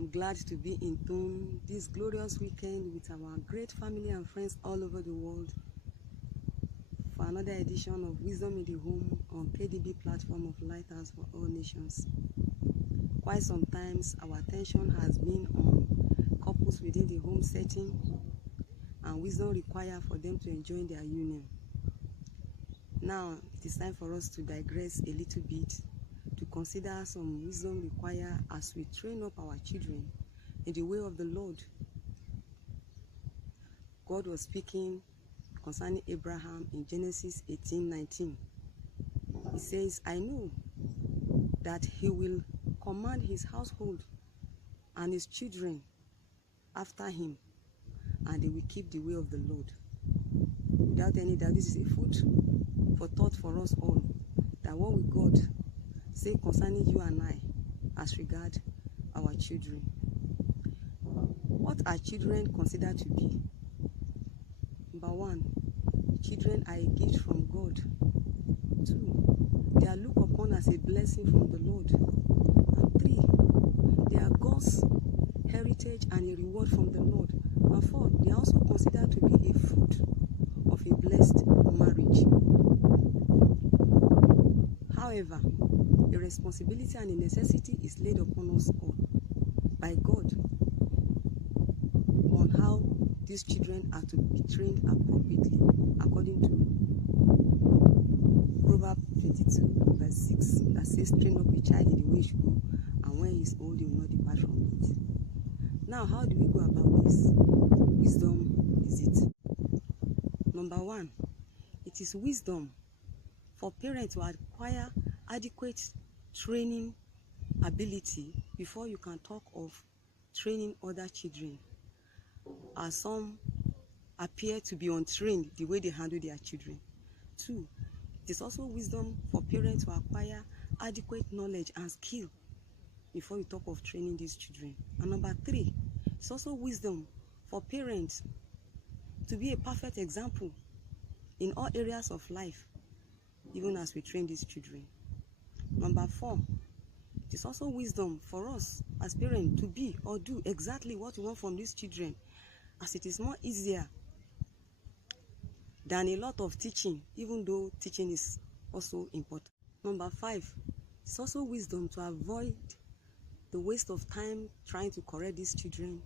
I'm glad to be in Int'l this glorious weekend with our great family and friends all over the world for another edition of Wisdom in the Home on KDB platform of Lighthouse for All Nations. Quite sometimes our attention has been on couples within the home setting and wisdom required for them to enjoy their union. Now it is time for us to digress a little bit to consider some wisdom required as we train up our children in the way of the Lord. God was speaking concerning Abraham in Genesis 18:19. He says, I know that he will command his household and his children after him, and they will keep the way of the Lord. Without any doubt, this is a food for thought for us all, that what will God say concerning you and I as regard our children? What are children considered to be? Number one, children are a gift from God. 2, they are looked upon as a blessing from the Lord. And 3, they are God's heritage and a reward from the Lord. And 4, they are also considered to be a fruit of a blessed marriage. However, a responsibility and a necessity is laid upon us all by God on how these children are to be trained appropriately according to Proverbs 22 verse 6 that says, train up a child in the way he should go, and when he is old he will not depart from it. Now, how do we go about this? Wisdom is it. Number 1, it is wisdom for parents to acquire adequate training ability before you can talk of training other children, as some appear to be untrained the way they handle their children. 2, it is also wisdom for parents to acquire adequate knowledge and skill before you talk of training these children. And number 3, it's also wisdom for parents to be a perfect example in all areas of life, even as we train these children. Number 4, it is also wisdom for us as parents to be or do exactly what we want from these children, as it is more easier than a lot of teaching, even though teaching is also important. Number 5, it's also wisdom to avoid the waste of time trying to correct these children,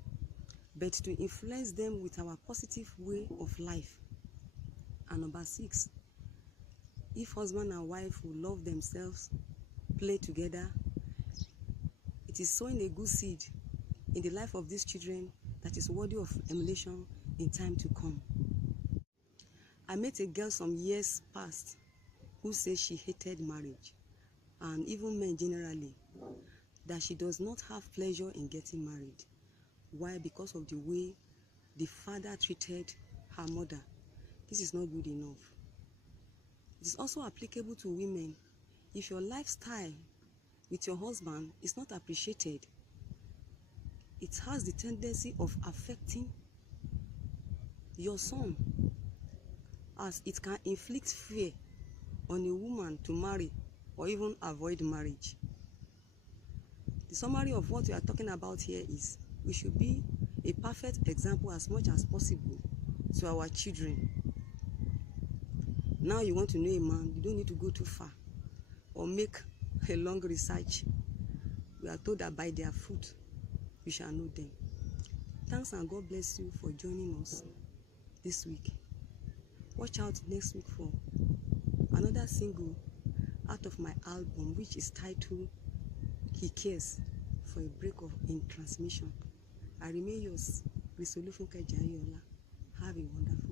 but to influence them with our positive way of life. And number 6, if husband and wife will love themselves, play together, it is sowing a good seed in the life of these children that is worthy of emulation in time to come. I met a girl some years past who says she hated marriage, and even men generally, that she does not have pleasure in getting married. Why? Because of the way the father treated her mother. This is not good enough. It is also applicable to women. If your lifestyle with your husband is not appreciated, it has the tendency of affecting your son, as it can inflict fear on a woman to marry or even avoid marriage. The summary of what we are talking about here is we should be a perfect example as much as possible to our children. Now you want to know a man, you don't need to go too far or make a long research. We are told that by their fruit you shall know them. Thanks and God bless you for joining us this week. Watch out next week for another single out of my album, which is titled He Cares, for a break in transmission. I remain yours, Risolufunke Jayola. Have a wonderful